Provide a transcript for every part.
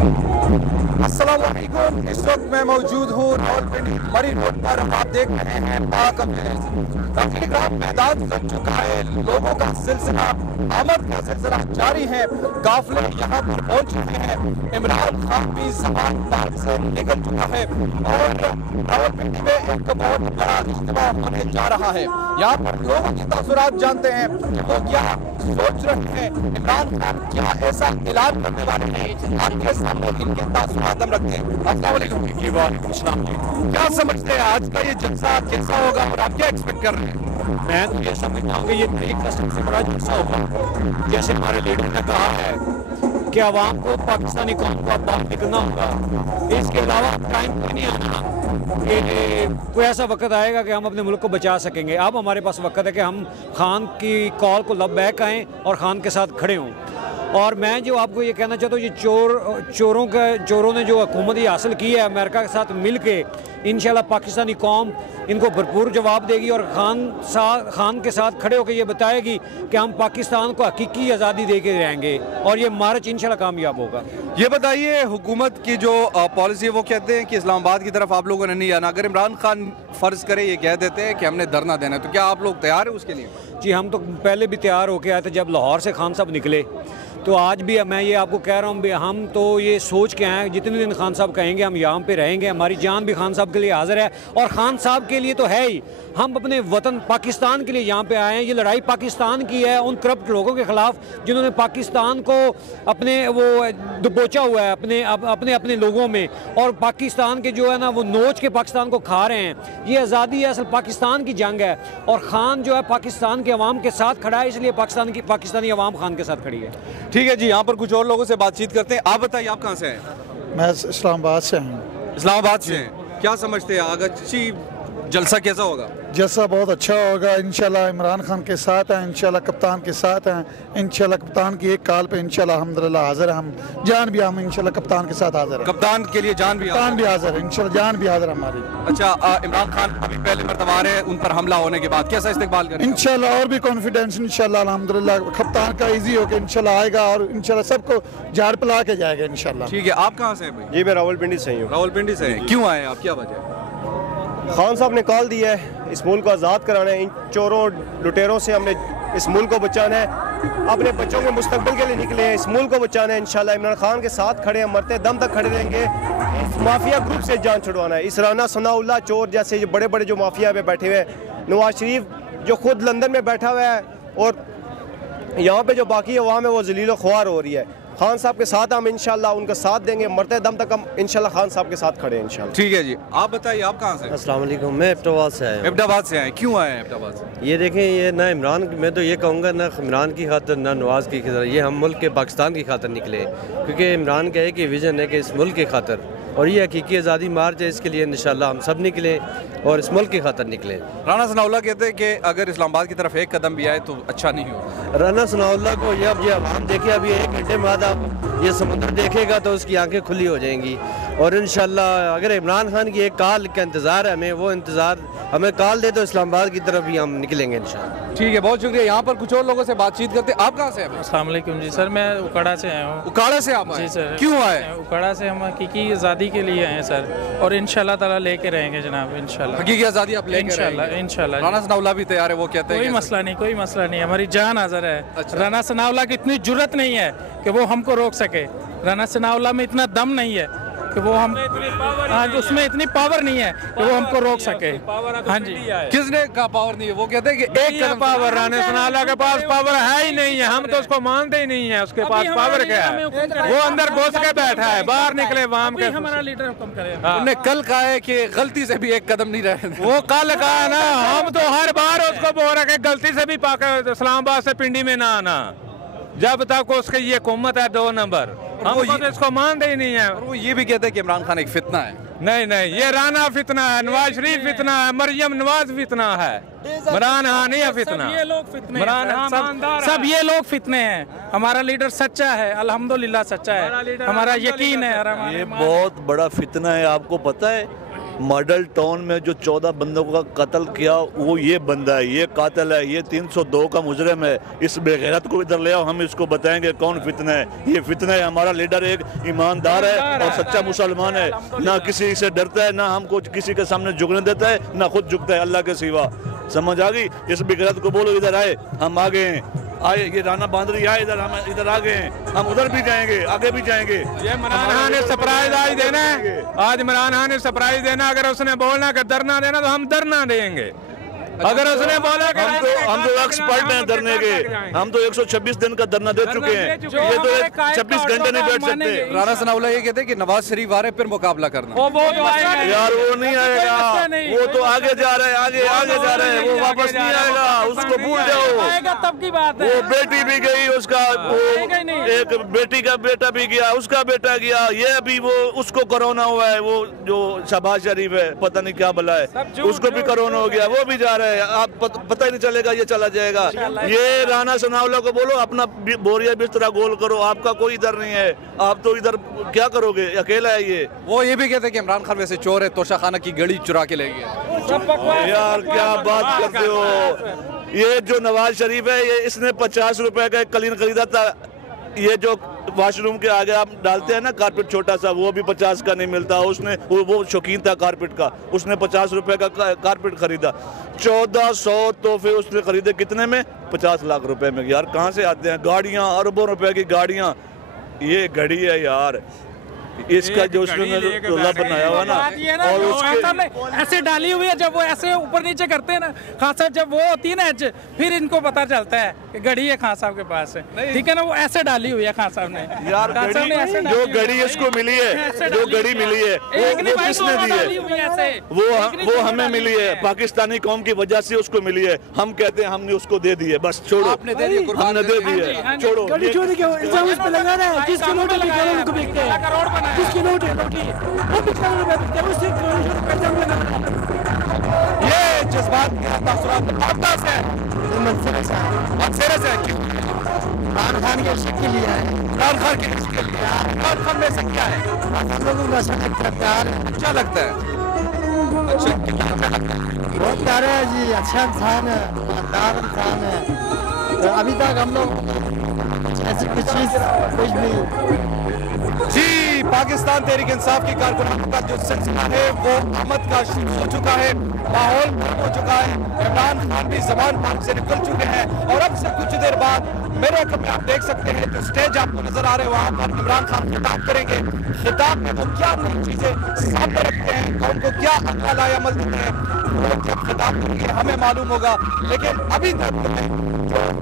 अस्सलाम वालेकुम। इस वक्त मैं मौजूद हूँ रावलपिंडी मरी रोड पर। आप देख रहे हैं पाक मैदान बन चुका है। लोगों का सिलसिला आमद का सिलसिला जारी है। काफिले यहाँ पर पहुंच चुके हैं। इमरान खान भी ज़बान बात से निकल चुका है और रावलपिंडी में एक बहुत बड़ा इज्तिमा होने जा रहा है। यहाँ पर लोगों की तसव्वुरात जानते हैं कि वो क्या सोच रहे हैं। इमरान खान क्या ऐसा ऐलान करने वाले हैं, आपके सामने इनके तसव्वुरात हम रखते हैं। अस्सलाम वालेकुम। क्या समझते हैं आज का ये जलसा कैसा होगा और आप क्या एक्सपेक्ट कर रहे हैं? मैं तो ये समझता हूँ कि ये तरीक का सबसे बड़ा जलसा होगा। जैसे हमारे लीडर ने कहा है कि आवाम को पाकिस्तानी कौम को अब बाहर निकलना होगा। इसके अलावा टाइम नहीं आना कि कोई ऐसा वक्त आएगा कि हम अपने मुल्क को बचा सकेंगे। अब हमारे पास वक्त है कि हम खान की कॉल को लबैक आएँ और खान के साथ खड़े हों। और मैं जो आपको ये कहना चाहता हूँ, ये चोरों ने जो हुकूमत ये हासिल की है अमेरिका के साथ मिल के, इंशाल्लाह पाकिस्तानी कौम इनको भरपूर जवाब देगी और खान के साथ खड़े होकर ये बताएगी कि हम पाकिस्तान को हकीकी आज़ादी दे के रहेंगे और ये मार्च इंशाल्लाह कामयाब होगा। ये बताइए, हुकूमत की जो पॉलिसी है वो कहते हैं कि इस्लामाबाद की तरफ आप लोगों ने नहीं आना। अगर इमरान खान फ़र्ज़ करे ये कह देते हैं कि हमने धरना देना है, तो क्या आप लोग तैयार हैं उसके लिए? जी, हम तो पहले भी तैयार होके आए थे जब लाहौर से खान साहब निकले। तो आज भी मैं ये आपको कह रहा हूँ, हम तो ये सोच के आए जितने दिन खान साहब कहेंगे हम यहाँ पे रहेंगे। हमारी जान भी खान साहब के लिए हाजिर है और खान साहब के लिए तो है ही। हम अपने वतन पाकिस्तान के लिए यहाँ पे आए हैं। ये लड़ाई पाकिस्तान की है उन करप्ट लोगों के ख़िलाफ़ जिन्होंने पाकिस्तान को अपने वो दबोचा हुआ है अपने लोगों में, और पाकिस्तान के जो है ना वो नोच के पाकिस्तान को खा रहे हैं। ये आज़ादी है, असल पाकिस्तान की जंग है और खान जो है पाकिस्तान के अवाम के साथ खड़ा है, इसलिए पाकिस्तानी अवाम खान के साथ खड़ी है। ठीक है जी, यहाँ पर कुछ और लोगों से बातचीत करते हैं। आप बताइए, आप कहाँ से हैं? मैं इस्लामाबाद से हूँ। इस्लामाबाद से हैं। क्या समझते हैं आगाची जलसा कैसा होगा? जलसा बहुत अच्छा होगा इंशाल्लाह। इमरान खान के साथ हैं, इंशाल्लाह कप्तान के साथ हैं, इंशाल्लाह कप्तान की एक कॉल पे इंशाल्लाह अल्हम्दुलिल्लाह हाजिर हैं। हम जान भी हम इंशाल्लाह कप्तान के साथ हाजिर हैं। कप्तान के लिए जान भी हाजिर है इंशाल्लाह, जान भी हाजिर हमारी। अच्छा, इमरान खान अभी पहले मर्तबा आ रहे हैं, उन पर हमला होने के बाद कैसा इस्तेमाल करें? इंशाल्लाह और भी कॉन्फिडेंस इंशाल्लाह अल्हम्दुलिल्लाह कप्तान का ईजी होकर इंशाल्लाह आएगा और इंशाल्लाह सबको झाड़ पिला के जाएगा इंशाल्लाह। ठीक है, आप कहाँ से हैं भाई? जी, मैं रावलपिंडी से हूँ। रावलपिंडी से हैं। क्यों आए आप, क्या वजह है? खान साहब ने कॉल दी है इस मुल्क को आज़ाद कराना है। इन चोरों लुटेरों से हमने इस मुल्क को बचाना है। अपने बच्चों के मुस्तकबिल के लिए निकले हैं, इस मुल्क को बचाना है। इंशाल्लाह इमरान खान के साथ खड़े हैं, मरते दम तक खड़े रहेंगे। इस माफिया ग्रुप से जान छुड़वाना है। इस राना सनाउल्लाह चोर जैसे जो बड़े बड़े जो माफिया पे बैठे हुए हैं, नवाज शरीफ जो खुद लंदन में बैठा हुआ है और यहाँ पे जो बाकी अवाम है वो जलील ख्वार हो रही है। खान साहब के साथ हम इंशाल्लाह उनका साथ देंगे, मरते दम तक हम इंशाल्लाह खान साहब के साथ खड़े हैं इंशाल्लाह। ठीक है जी, आप बताइए, आप कहाँ से? अस्सलाम वालेकुम। मैं एबटाबाद से आया हूँ। एबटाबाद से आए, क्यों आए हैं एबटाबाद से? ये देखें, ये ना इमरान, मैं तो ये कहूँगा ना इमरान की खातर ना नवाज की खातर, ये हम मुल्क के पाकिस्तान की खातर निकले, क्योंकि इमरान का एक ही विजन है कि इस मुल्क की खातर, और ये हकीकी आज़ादी मार्च है, इसके लिए इंशाल्लाह हम सब निकले और इस मुल्क की खातर निकले। राना सनाउल्लाह कहते हैं कि अगर इस्लामाबाद की तरफ एक कदम भी आए तो अच्छा नहीं होगा। राना सनाउल्लाह को ये अब ये आवाम देखे, अभी 1 घंटे बाद आप ये समुद्र देखेगा तो उसकी आंखें खुली हो जाएंगी। और इंशाल्लाह अगर इमरान खान की एक कॉल का इंतज़ार है हमें, वो इंतज़ार हमें कॉल दे तो इस्लामाबाद की तरफ भी हम निकलेंगे इंशाल्लाह। ठीक है, बहुत शुक्रिया। यहाँ पर कुछ और लोगों से बातचीत करते हैं। आप कहाँ से हैं? अस्सलाम वालेकुम जी सर, मैं उकाड़ा से आया हूँ। उकाड़ा से आप आए? जी सर। क्यों आए? उकाड़ा से हम हकीकी आज़ादी के लिए आए हैं सर, और इंशाल्लाह ताला लेके रहेंगे जनाब इंशाल्लाह। हकीकी आज़ादी आप लेके इंशाल्लाह इंशाल्लाह। राना सनाउल्लाह भी तैयार है, वो कहते हैं कोई मसला नहीं, कोई मसला नहीं, हमारी जान हाज़िर है। राना सनाउल्लाह की इतनी जुर्रत नहीं है कि वो हमको रोक सके। राना सनाउल्लाह में इतना दम नहीं है कि वो हम, उसमें इतनी पावर नहीं है कि वो हमको रोक सके। हाँ जी, किसने का पावर नहीं है? वो कहते हैं कि एक पावर राना सनाउल्लाह के पास पावर है ही नहीं है, हम तो उसको मानते ही नहीं है। उसके पास पावर क्या है? वो अंदर घुस के बैठा है, बाहर निकले वाम के। हमारा लीडर हुक्म करे। उन्होंने कल कहा है कि गलती से भी एक कदम नहीं रहे। वो कल कहा ना, हम तो हर बार उसको बोल रहे कि गलती से भी इस्लामाबाद से पिंडी में ना आना, जब तक उसकी ये हुकूमत है 2 नंबर। हम तो इसको मानते ही नहीं है। और वो ये भी कहते हैं कि इमरान खान एक फितना है। नहीं नहीं, ये राना फितना है, नवाज शरीफ फितना है, मरियम नवाज फितना है, इमरान खान नहीं है फितना। सब ये लोग फितने हैं, सब ये लोग फितने हैं। हमारा लीडर सच्चा है, अल्हम्दुलिल्लाह सच्चा है, हमारा यकीन है। ये बहुत बड़ा फितना है, आपको पता है मॉडल टाउन में जो 14 बंदों का कत्ल किया वो ये बंदा है, ये कातिल है, ये 302 का मुजरिम है। इस बेगैरत को इधर ले आओ, हम इसको बताएंगे कौन फितना है। ये फितना है। हमारा लीडर एक ईमानदार है और सच्चा मुसलमान है, ना किसी से डरता है, ना हमको किसी के सामने झुकने देता है, ना खुद झुकता है अल्लाह के सिवा। समझ आ गई? इस बेगैरत को बोलो इधर आए, हम आ गए हैं, आए। ये राना बांदरी आए इधर, हम इधर आ गए हैं, हम उधर भी जाएंगे, आगे भी जाएंगे। ये इमरान खान ने सरप्राइज आज देना है, आज इमरान खान ने सरप्राइज देना। अगर उसने बोलना कि डरना देना तो हम डरना देंगे। अगर उसने बोला कि हम तो एक्सपर्ट हैं डरने के, हम तो 126 दिन का धरना दे चुके हैं, ये तो 26 घंटे नहीं बैठ सकते। राना सनाउल्ला ये कहते हैं कि नवाज शरीफ आ रहे फिर मुकाबला करना। यार वो नहीं आएगा, वो तो आगे जा रहे हैं, आगे जा रहे हैं, वो वापस नहीं आएगा, उसको भूल जाओ। तब की बात है। वो बेटी भी गई, उसका वो एक बेटी का बेटा भी गया, उसका बेटा गया, ये अभी वो उसको कोरोना हुआ है, वो जो शहबाज शरीफ है पता नहीं क्या भला है, उसको भी कोरोना हो गया, वो भी जा रहे हैं। आप पता ही नहीं चलेगा, ये चला जाएगा। ये राना सनाउल्ला को बोलो अपना बोरिया बिस्तरा गोल करो, आपका कोई इधर नहीं है, आप तो इधर क्या करोगे, अकेला है ये। वो ये भी कहते हैं कि इमरान खान वैसे चोर है, तोशा खाना की गड़ी चुरा के ले गया। यार क्या बात करते हो। ये जो नवाज शरीफ है, ये इसने 50 रुपए का एक कलीन खरीदा था। ये जो वॉशरूम के आगे आप डालते हैं ना कारपेट छोटा सा, वो भी 50 का नहीं मिलता। उसने वो शौकीन था कारपेट का, उसने 50 रुपए का कारपेट खरीदा। 1400 तोहफे उसने खरीदे, कितने में? 50 लाख रुपए में। यार कहाँ से आते हैं गाड़ियाँ, अरबों रुपए की गाड़ियाँ। ये घड़ी है यार, इसका जो उसने रोला बनाया हुआ ना, और उसके ऐसे डाली हुई है, जब वो ऐसे ऊपर नीचे करते हैं ना खान साहब, जब वो होती है ना एज, फिर इनको पता चलता है कि घड़ी है खान साहब के पास है, ठीक है ना। वो ऐसे डाली हुई है खान साहब ने। यार जो घड़ी इसको मिली है, जो घड़ी मिली है वो किसने दी है? वो हमें मिली है, पाकिस्तानी कौम की वजह से उसको मिली है। हम कहते हैं हमने उसको दे दी है, बस छोड़ो, हमने दे दी है, छोड़ो। ये जज्बात इमरान खान के शक के लिए है, इमरान खान के शक के लिए है। इमरान खान में से क्या है? हम लोगों का सब प्यार है। क्या लगता है? अच्छा बहुत प्यारे है जी, अच्छा इंसान है, ईमानदार इंसान है। तो अभी तक हम लोग ऐसी कुछ चीज कुछ नहीं। जी, पाकिस्तान तहरीक इंसाफ की कारकुनानों का जो सिलसिला है वो आमद का शुरू हो चुका है, माहौल हो चुका है। इमरान खान भी ज़बान पाक से निकल चुके हैं और अब से कुछ देर बाद मेरे हक़ में आप देख सकते हैं जो स्टेज आपको नजर आ रहे हैं, वहाँ पर इमरान खान खिताब करेंगे। खिताब में वो क्या नई चीजें सामने रखते हैं, उनको क्या अक़ल अमल देते हैं, वो जब खिताब करेंगे हमें मालूम होगा। लेकिन अभी तक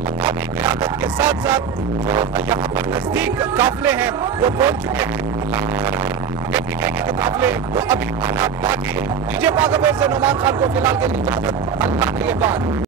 मकामी क़यादत के साथ साथ जो यहाँ पर नजदीक काफिले हैं वो पहुंच चुके हैं। जो काफिले वो अभी आना बाकी। डीजे पाक से नुमान खान को फिलहाल के लिए इजाजत, अल्लाह के बाद।